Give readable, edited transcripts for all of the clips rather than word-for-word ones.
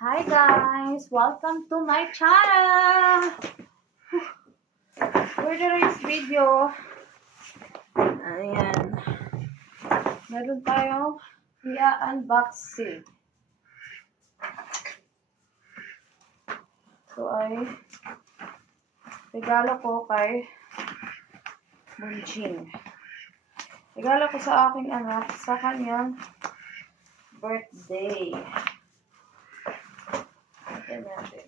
Hi guys! Welcome to my channel! For today's video, ayan, meron tayong i-unboxing. So ay regalo ko kay Bunjing. Regalo ko sa aking anak sa kanyang birthday. Ito natin.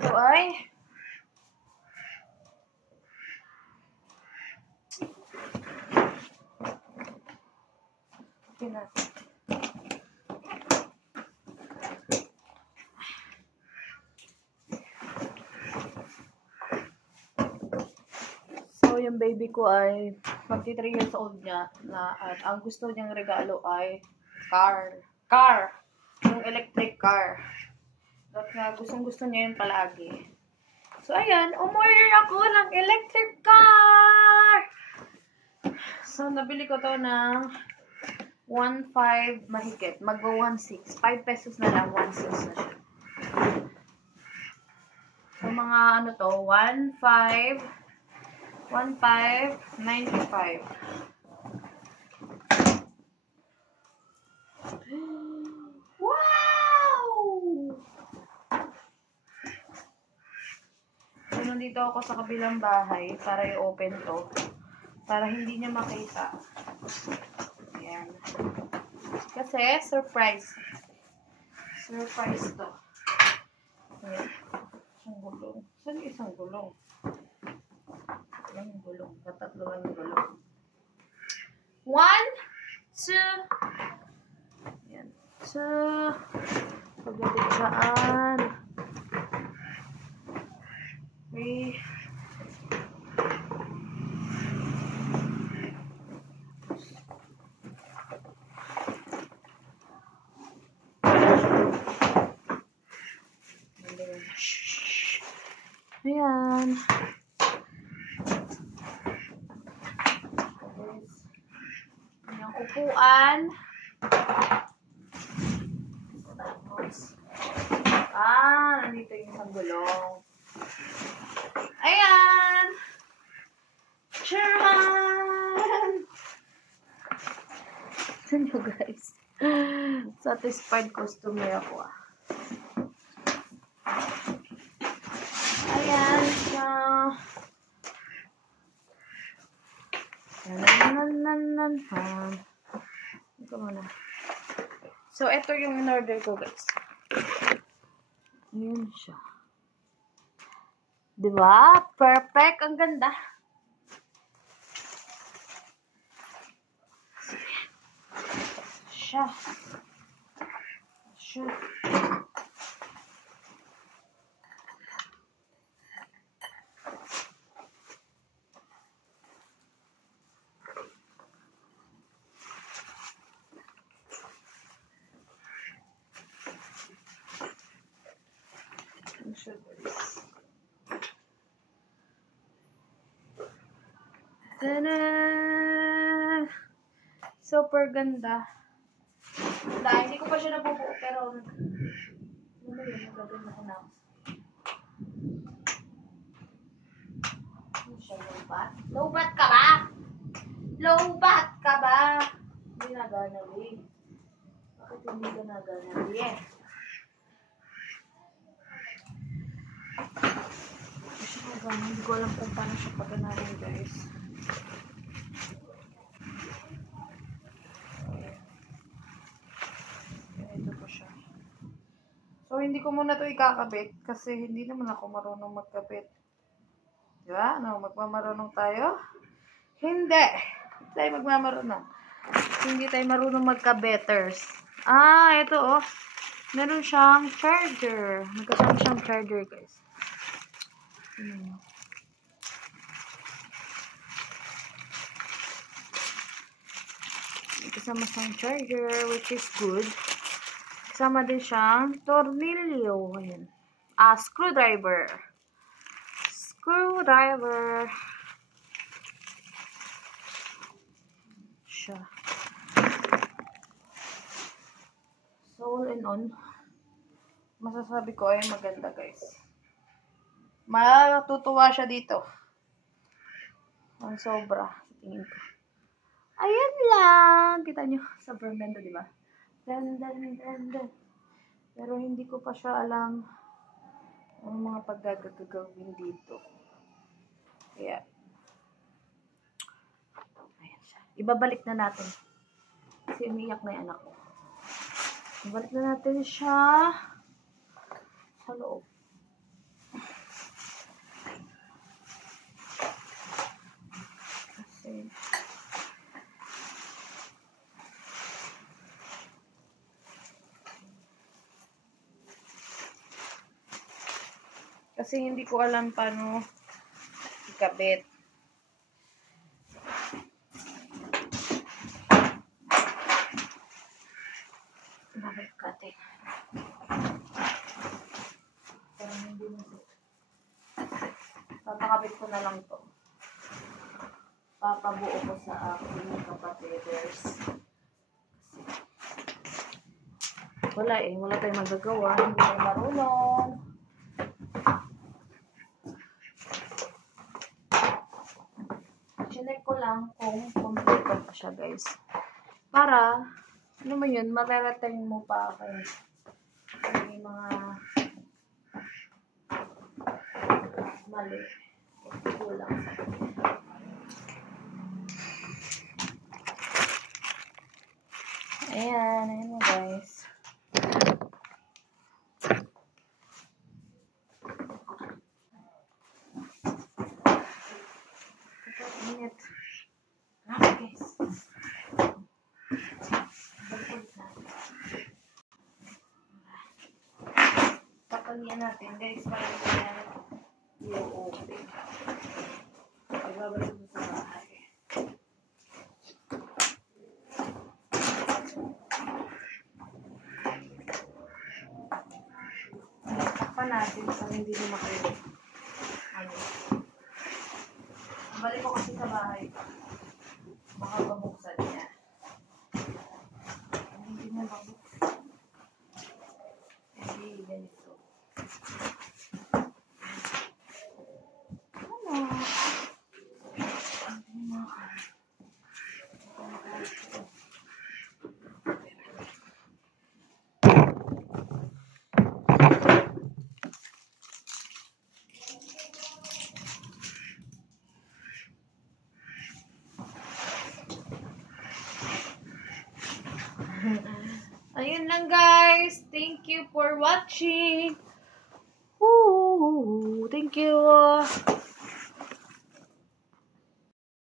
Ito ay natin. So, yung baby ko ay magti 3 years old niya na at ang gusto niyang regalo ay car. Yung electric car. At nga gustong-gusto niya yun palagi. So, ayan, umorder ako ng electric car! So, nabili ko to ng 1.5 mahigit. Magwa 1.6. 5 pesos na lang, 1.6 na siya. So, mga ano to, 1.5, 1.595. Wow! So, nandito ako sa kabilang bahay para i-open to. Para hindi niya makita. Ayan. Kasi, surprise. Surprise to. Ayan. Isang gulong. Saan yung isang gulong? Ilang gulong. Patatlo lang yung gulong. 1, 2. Ayan. 2. Pagdating saan? 3. Ayan. Yung upuan. Nandito yung isang gulong. Ayan! Charan! Saan nyo guys? Satisfied customer ako Ayan siya. Ito muna. So, ito yung in-order ko guys. Ayan siya. Diba? Perfect. Ang ganda. Siya. Tada! Super ganda. Hindi ko pa siya nabubuo, pero ano ba yun? Magaganda ko na. Ano siya, low-bat? Low-bat ka ba? Low-bat ka ba? Hindi nagana, eh. Bakit hindi ka nagana, eh? Hindi ko alam kung paano siya paganahin, guys. Ito po siya. So, hindi ko muna to ikakabit kasi hindi naman ako marunong magkabit. Diba? Ano, magmamarunong tayo? Hindi. Hindi tayo magmamarunong. Hindi tayo marunong magka-betters. Ito oh. Meron siyang charger. Magkasama siyang charger, guys. Kasama siyang charger, which is good. Kasama din siyang tornilyo. Ayan. Screwdriver. Screwdriver. Siya. So, all in all, masasabi ko ay maganda, guys. Matutuwa siya dito. Ang sobra, sa tingin ko. Ayan lang. Kita nyo, sobrang ganda, di ba? Ganda. Pero hindi ko pa siya alam ang mga paggagagawin dito. Kaya, ayan siya. Ibabalik na natin. Kasi umiyak na yung anak ko. Ibalik na natin siya sa loob. Kasi hindi ko alam paano ikabit. Bakit kate? Parang hindi na ito. Papakabit ko na lang to. Papabuo ko sa aking kapatiders. Wala wala tayong magagawa. Hindi tayo marunong. Chinek ko lang kung kompleto pa siya, guys. Para, ano mo yun, mararating mo pa kayo. May mga mali. Kulang sa kanya. Ayan mo, guys. Init. Guys. Papalian natin, guys, para hindi yan i-open. Pagbabalik mo sa bahay. Takpan natin para hindi na makalit. Balik ko kasi sa bahay. Baka pabuksan niya. Hindi na mabuksan. Hindi ganito. Ayun lang, guys. Thank you for watching. Thank you.